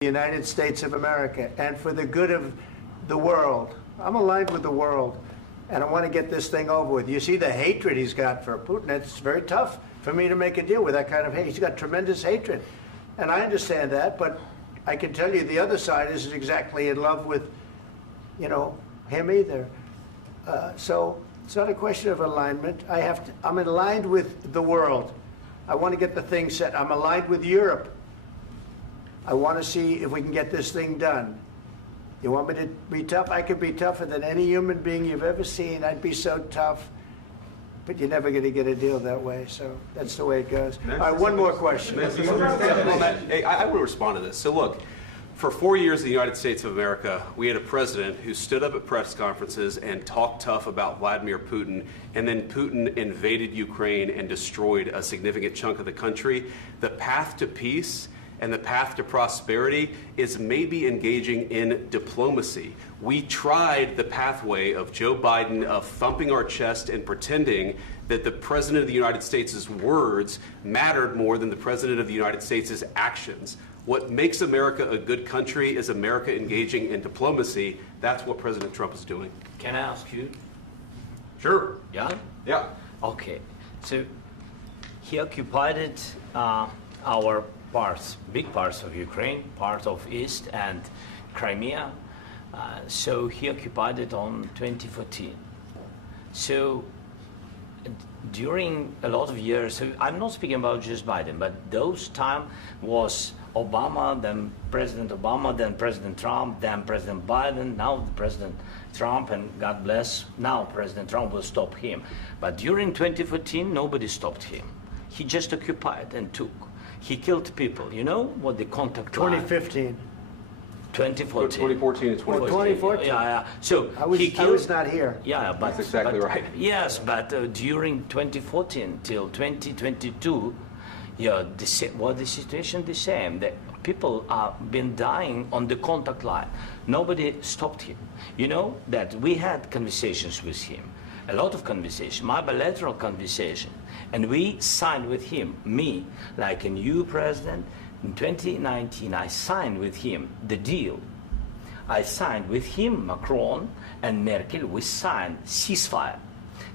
the United States of America and for the good of the world. I'm aligned with the world, and I want to get this thing over with. You see the hatred he's got for Putin. It's very tough for me to make a deal with that kind of hate. He's got tremendous hatred, and I understand that, but I can tell you the other side isn't exactly in love with, him either. So it's not a question of alignment. I'm aligned with the world. I want to get the thing set. I'm aligned with Europe. I want to see if we can get this thing done. You want me to be tough? I could be tougher than any human being you've ever seen. I'd be so tough. But you're never going to get a deal that way. So that's the way it goes. All right, one more question. Hey, I want to respond to this. So look, for 4 years in the United States of America, we had a president who stood up at press conferences and talked tough about Vladimir Putin, and then Putin invaded Ukraine and destroyed a significant chunk of the country. The path to peace and the path to prosperity is maybe engaging in diplomacy. We tried the pathway of Joe Biden, of thumping our chest and pretending that the President of the United States' words mattered more than the President of the United States' actions. What makes America a good country is America engaging in diplomacy. That's what President Trump is doing. Can I ask you? Sure. Yeah? Yeah. Okay. So he occupied our parts, big parts of Ukraine, part of East and Crimea. So he occupied it on 2014. So during a lot of years, so I'm not speaking about just Biden, but those time was Obama, then President Obama, then President Trump, then President Biden, now President Trump, and God bless, now President Trump will stop him. But during 2014, nobody stopped him. He just occupied and took. He killed people. You know what the contact line? 2015. 2014. 2014 and 2014. 2014. Yeah. So I was not here. Yeah, but that's exactly right. Yes, but during 2014 till 2022, the situation the same. The people have been dying on the contact line. Nobody stopped him. You know that we had conversations with him, a lot of conversations, my bilateral conversation, and we signed with him, me, like a new president. In 2019, I signed with him the deal. I signed with him, Macron and Merkel, we signed ceasefire.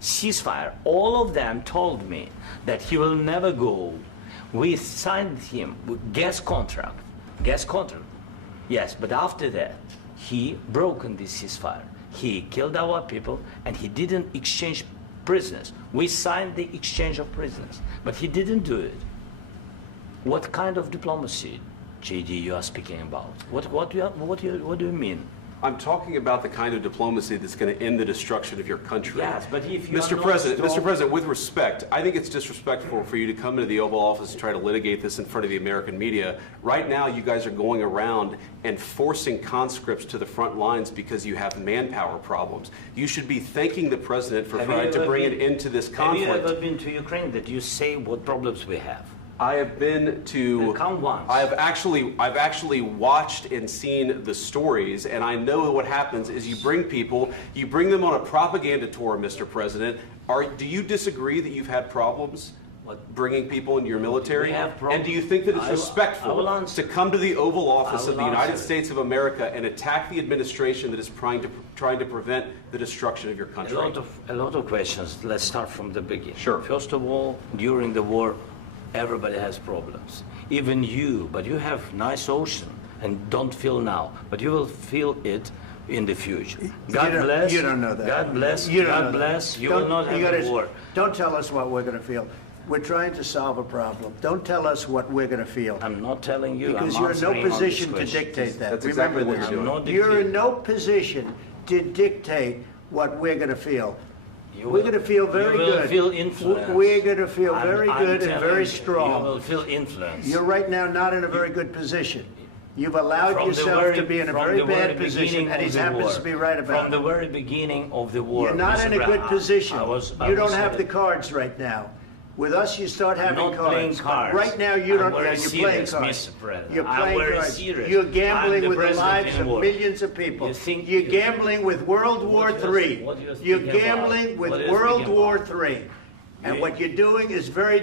Ceasefire. All of them told me that he will never go. We signed him with gas contract. Gas contract. Yes, but after that, he broken this ceasefire. He killed our people and he didn't exchange prisoners. We signed the exchange of prisoners, but he didn't do it. What kind of diplomacy, JD, you are speaking about? What do you mean? I'm talking about the kind of diplomacy that's going to end the destruction of your country. Yes, but if you Mr. President, with respect, I think it's disrespectful for you to come into the Oval Office and try to litigate this in front of the American media. Right now, you guys are going around and forcing conscripts to the front lines because you have manpower problems. You should be thanking the President for trying to bring it into this conflict. Have you ever been to Ukraine that you say what problems we have? I have been to. Count once. I've actually watched and seen the stories, and I know what happens is you bring them on a propaganda tour, Mr. President. Do you disagree that you've had problems bringing people into your military? And do you think that it's respectful to come to the Oval Office of the United States of America and attack the administration that is trying to prevent the destruction of your country? A lot of questions. Let's start from the beginning. Sure. First of all, during the war, everybody has problems, even you, but you have nice ocean and don't feel now, but you will feel it in the future. God bless. You don't know that. God bless. You God bless. You will not have a war. Don't tell us what we're going to feel. We're trying to solve a problem. Don't tell us what we're going to feel. I'm not telling you. Because you're in no position to dictate that. That's exactly what you're doing. You're in no position to dictate what we're going to feel. We're going to feel very good. You will feel influence. We're going to feel very good and very strong. You will feel influence. You're right now not in a very good position. You've allowed yourself to be in a very bad position, and he happens to be right about it. From the very beginning of the war. You're not in a good position. You don't have the the cards right now. With us, you start having not cards. playing cards. Right now, you don't. You're playing cards. Mr. President. You're I'm playing very cards. serious. You're gambling with the president lives in of war. millions of people. You're gambling with World War III. You're gambling with World War III. And what you're doing is very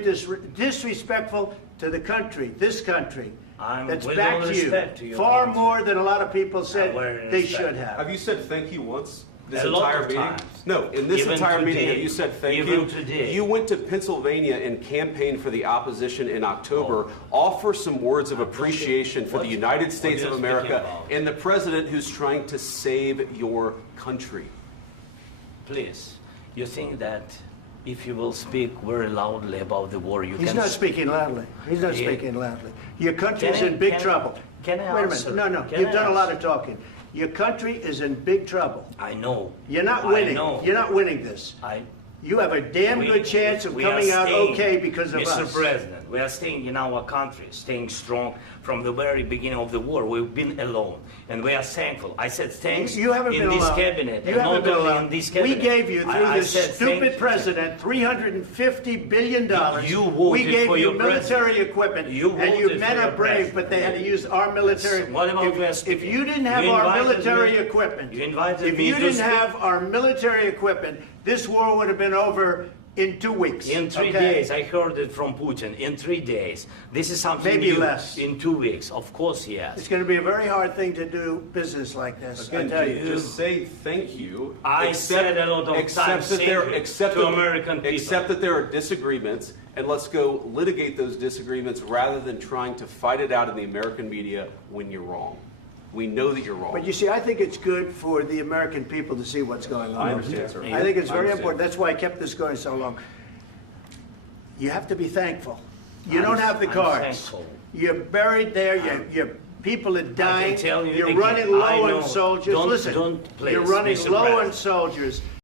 disrespectful to the country, this country. That's with back all to respect to you. your Far country. more than a lot of people said Very they respect. should have. Have you said thank you once? This A lot entire of meeting? times. No, in this Even entire meeting, today. have you said thank Even you? today. You went to Pennsylvania and campaigned for the opposition in October. Offer some words of appreciation for the What- United States what of are you speaking America about? and the president who's trying to save your country. Please, you think that if you will speak very loudly about the war, you He's can... not speaking loudly. He's not Yeah. speaking loudly. Your country is Can I- in big can I- trouble. can I Wait a answer? minute. No, Can you've I done a lot answer? of talking. Your country is in big trouble. I know. You're not I winning. know. You're not winning this. You have a damn good chance of we are coming out staying, okay because of Mr. us. President, we are staying in our country, staying strong from the very beginning of the war. We've been alone, and we are thankful. I said thanks You haven't in been this alone. cabinet, You and haven't not been only alone. in this We cabinet. gave you, through I this said thank stupid you. president, $350 billion. You voted We gave for you your military president. equipment, You and you voted men for are your brave, president. but they had to use our military. What about we are If speaking? you didn't have You our invited military me- equipment, you invited if me you to didn't speak. have our military equipment, this war would have been over in 2 weeks. In 3 okay? days, I heard it from Putin. In 3 days, this is something Maybe new. less. In 2 weeks, of course, It's yes. going to be a very hard thing to do business like this. I Again, tell you. just say thank you. I said a lot of accept times that thank there, you accept to that- American people. Accept that there are disagreements, and let's go litigate those disagreements rather than trying to fight it out in the American media when you're wrong. We know that you're wrong. But you see, I think it's good for the American people to see what's going on. I understand, sir. I think it's I very understand. important. That's why I kept this going so long. You have to be thankful. You I'm- don't have the I'm cards. thankful. You're buried there. Your people are dying. tell you You're again, running I low know. on soldiers. Don't- Listen, don't, please, you're running Mr. low on President. soldiers.